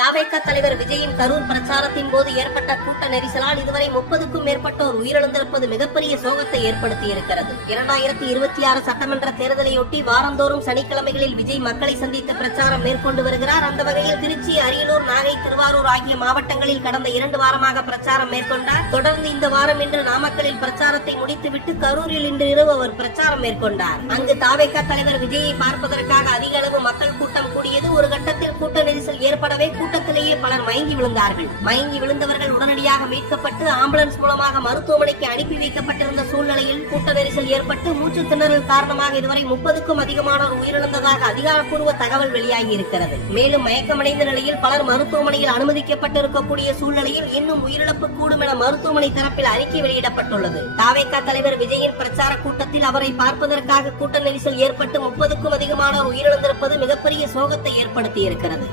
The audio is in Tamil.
தாவேக தலைவர் விஜயின் கரூர் பிரச்சாரத்தின் போது ஏற்பட்ட கூட்ட நெரிசலால் இதுவரை முப்பதுக்கும் மேற்பட்டோர் உயிரிழந்திருப்பது மிகப்பெரிய சோகத்தை ஏற்படுத்தி இருக்கிறது இரண்டாயிரத்தி இருபத்தி ஆறு சட்டமன்ற தேர்தலையொட்டி வாரந்தோறும் சனிக்கிழமைகளில் விஜய் மக்களை சந்தித்து பிரச்சாரம் மேற்கொண்டு வருகிறார். அந்த வகையில் திருச்சி அரியலூர் நாகை திருவாரூர் ஆகிய மாவட்டங்களில் கடந்த இரண்டு வாரமாக பிரச்சாரம் மேற்கொண்டார். தொடர்ந்து இந்த வாரம் இன்று நாமக்கலில் பிரச்சாரத்தை முடித்துவிட்டு கரூரில் இன்று இரவு அவர் பிரச்சாரம் மேற்கொண்டார். அங்கு தாவேக தலைவர் விஜயை பார்ப்பதற்காக அதிக அளவு மக்கள் கூட்டம் கூடியது ஒரு ஏற்படவே கூட்டத்திலேயே பலர் மயங்கி விழுந்தார்கள். மயங்கி விழுந்தவர்கள் உடனடியாக மீட்கப்பட்டு ஆம்புலன்ஸ் மூலமாக மருத்துவமனைக்கு அனுப்பி வைக்கப்பட்டிருந்த சூழ்நிலையில் கூட்ட நெரிசல் ஏற்பட்டு மூச்சு திணறல் காரணமாக இதுவரை முப்பதுக்கும் அதிகமானோர் உயிரிழந்ததாக அதிகாரப்பூர்வ தகவல் வெளியாகி இருக்கிறது. மேலும் மயக்கமடைந்த நிலையில் பலர் மருத்துவமனையில் அனுமதிக்கப்பட்டிருக்கக்கூடிய சூழ்நிலையில் இன்னும் உயிரிழப்பு கூடும் என மருத்துவமனை தரப்பில் அறிக்கை வெளியிடப்பட்டுள்ளது. தாவேக்கா தலைவர் விஜயின் பிரச்சார கூட்டத்தில் அவரை பார்ப்பதற்காக கூட்ட நெரிசல் ஏற்பட்டு முப்பதுக்கும் அதிகமானோர் உயிரிழந்திருப்பது மிகப்பெரிய சோகத்தை ஏற்படுத்தியிருக்கிறது.